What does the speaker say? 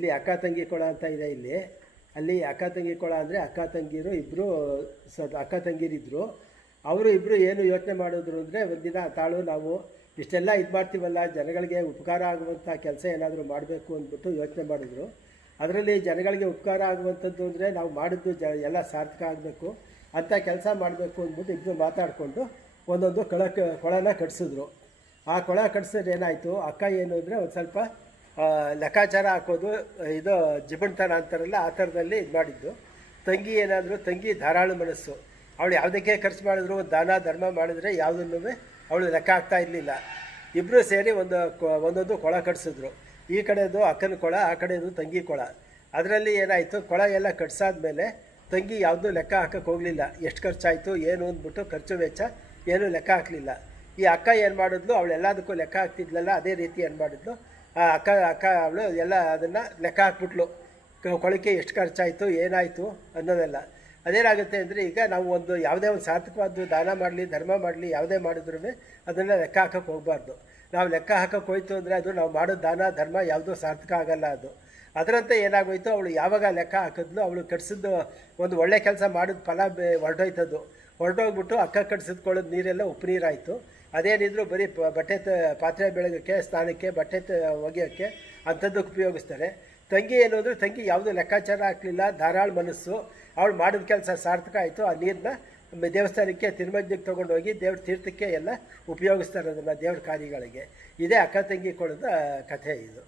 ಇಲ್ಲಿ ಅಕ್ಕ ತಂಗಿ ಕೊಳ ಅಂತ ಇದೆ ಇಲ್ಲಿ. ಅಲ್ಲಿ ಅಕ್ಕ ತಂಗಿ ಕೊಳ ಅಂದರೆ ಅಕ್ಕ ತಂಗಿರು ಇಬ್ಬರು ಅಕ್ಕ ತಂಗಿರಿದ್ದರು. ಅವರು ಇಬ್ಬರು ಏನು ಯೋಚನೆ ಮಾಡಿದ್ರು ಅಂದರೆ, ಒಂದಿನ ತಾಳು ನಾವು ಇಷ್ಟೆಲ್ಲ ಇದು ಮಾಡ್ತೀವಲ್ಲ, ಜನಗಳಿಗೆ ಉಪಕಾರ ಆಗುವಂಥ ಕೆಲಸ ಏನಾದರೂ ಮಾಡಬೇಕು ಅಂದ್ಬಿಟ್ಟು ಯೋಚನೆ ಮಾಡಿದ್ರು. ಅದರಲ್ಲಿ ಜನಗಳಿಗೆ ಉಪಕಾರ ಆಗುವಂಥದ್ದು ಅಂದರೆ ನಾವು ಮಾಡಿದ್ದು ಎಲ್ಲ ಸಾರ್ಥಕ ಆಗಬೇಕು ಅಂಥ ಕೆಲಸ ಮಾಡಬೇಕು ಅಂದ್ಬಿಟ್ಟು ಇಬ್ಬರು ಮಾತಾಡಿಕೊಂಡು ಒಂದೊಂದು ಕೊಳನ ಕಟ್ಸಿದ್ರು. ಆ ಕೊಳ ಕಟ್ಸಿದ್ರೆ ಏನಾಯಿತು, ಅಕ್ಕ ಏನು ಅಂದರೆ ಒಂದು ಸ್ವಲ್ಪ ಲೆಕ್ಕಾಚಾರ ಹಾಕೋದು, ಇದು ಜಿಬಣ್ತನ ಅಂತಾರಲ್ಲ ಆ ಥರದಲ್ಲಿ ಇದು ಮಾಡಿದ್ದು. ತಂಗಿ ಏನಾದರೂ, ತಂಗಿ ಧಾರಾಳು ಮನಸ್ಸು, ಅವಳು ಯಾವುದಕ್ಕೆ ಖರ್ಚು ಮಾಡಿದ್ರು, ದಾನ ಧರ್ಮ ಮಾಡಿದ್ರೆ ಯಾವುದನ್ನು ಅವಳು ಲೆಕ್ಕ ಆಗ್ತಾ ಇರಲಿಲ್ಲ. ಇಬ್ಬರು ಸೇರಿ ಒಂದೊಂದು ಕೊಳ ಕಟ್ಸಿದ್ರು. ಈ ಕಡೆದು ಅಕ್ಕನ ಕೊಳ, ಆ ಕಡೆದು ತಂಗಿ ಕೊಳ. ಅದರಲ್ಲಿ ಏನಾಯಿತು, ಕೊಳ ಎಲ್ಲ ಕಟ್ಸಾದ್ಮೇಲೆ ತಂಗಿ ಯಾವುದೂ ಲೆಕ್ಕ ಹಾಕಕ್ಕೆ ಹೋಗಲಿಲ್ಲ. ಎಷ್ಟು ಖರ್ಚಾಯಿತು ಏನು ಅಂದ್ಬಿಟ್ಟು ಖರ್ಚು ವೆಚ್ಚ ಏನೂ ಲೆಕ್ಕ ಹಾಕಲಿಲ್ಲ. ಈ ಅಕ್ಕ ಏನು ಮಾಡಿದ್ಲು, ಅವಳು ಎಲ್ಲದಕ್ಕೂ ಲೆಕ್ಕ ಹಾಕ್ತಿದ್ಲಲ್ಲ, ಅದೇ ರೀತಿ ಏನು ಮಾಡಿದ್ಲು, ಆ ಅಕ್ಕ ಅವಳು ಎಲ್ಲ ಅದನ್ನು ಲೆಕ್ಕ ಹಾಕ್ಬಿಟ್ಲು. ಕೊಳಕ್ಕೆ ಎಷ್ಟು ಖರ್ಚಾಯಿತು ಏನಾಯಿತು ಅನ್ನೋದೆಲ್ಲ. ಅದೇನಾಗುತ್ತೆ ಅಂದರೆ, ಈಗ ನಾವು ಯಾವುದೇ ಒಂದು ಸಾರ್ಥಕವಾದ ದಾನ ಮಾಡಲಿ ಧರ್ಮ ಮಾಡಲಿ ಯಾವುದೇ ಮಾಡಿದ್ರೂ ಅದನ್ನು ಲೆಕ್ಕ ಹಾಕಕ್ಕೆ ಹೋಗಬಾರ್ದು. ನಾವು ಲೆಕ್ಕ ಹಾಕಕ್ಕೆ ಹೋಯ್ತು ಅಂದರೆ ಅದು ನಾವು ಮಾಡೋ ದಾನ ಧರ್ಮ ಯಾವುದೂ ಸಾರ್ಥಕ ಆಗಲ್ಲ. ಅದರಂತೆ ಏನಾಗೋಯ್ತು, ಅವಳು ಯಾವಾಗ ಲೆಕ್ಕ ಹಾಕಿದ್ಲು, ಅವಳು ಕಟ್ಸಿದ್ದು ಒಂದು ಒಳ್ಳೆ ಕೆಲಸ ಮಾಡಿದ ಫಲ ಹೊರಟೋಗ್ಬಿಟ್ಟು ಅಕ್ಕ ಕಟ್ಸಿದ್ಕೊಳ್ಳೋದು ನೀರೆಲ್ಲ ಉಪ್ಪು ನೀರಾಯಿತು. ಅದೇನಿದ್ರು ಬರೀ ಬಟ್ಟೆ ಪಾತ್ರೆ ಬೆಳಗಕ್ಕೆ, ಸ್ನಾನಕ್ಕೆ, ಬಟ್ಟೆ ಒಗೆಯೋಕ್ಕೆ ಅಂಥದ್ದಕ್ಕೆ ಉಪಯೋಗಿಸ್ತಾರೆ. ತಂಗಿ ಏನು ಅಂದರೆ, ತಂಗಿ ಯಾವುದೂ ಲೆಕ್ಕಾಚಾರ ಹಾಕಲಿಲ್ಲ, ಧಾರಾಳ ಮನಸ್ಸು, ಅವಳು ಮಾಡಿದ ಕೆಲಸ ಸಾರ್ಥಕ ಆಯಿತು. ಆ ನೀರನ್ನ ದೇವಸ್ಥಾನಕ್ಕೆ ತಿರುಮಂಜಕ್ಕೆ ತೊಗೊಂಡೋಗಿ ದೇವ್ರ ತೀರ್ಥಕ್ಕೆ ಎಲ್ಲ ಉಪಯೋಗಿಸ್ತಾರೆ, ಅದನ್ನು ದೇವ್ರ ಕಾರ್ಯಗಳಿಗೆ. ಇದೇ ಅಕ್ಕ ತಂಗಿ ಕೊಡೋದ ಕಥೆ ಇದು.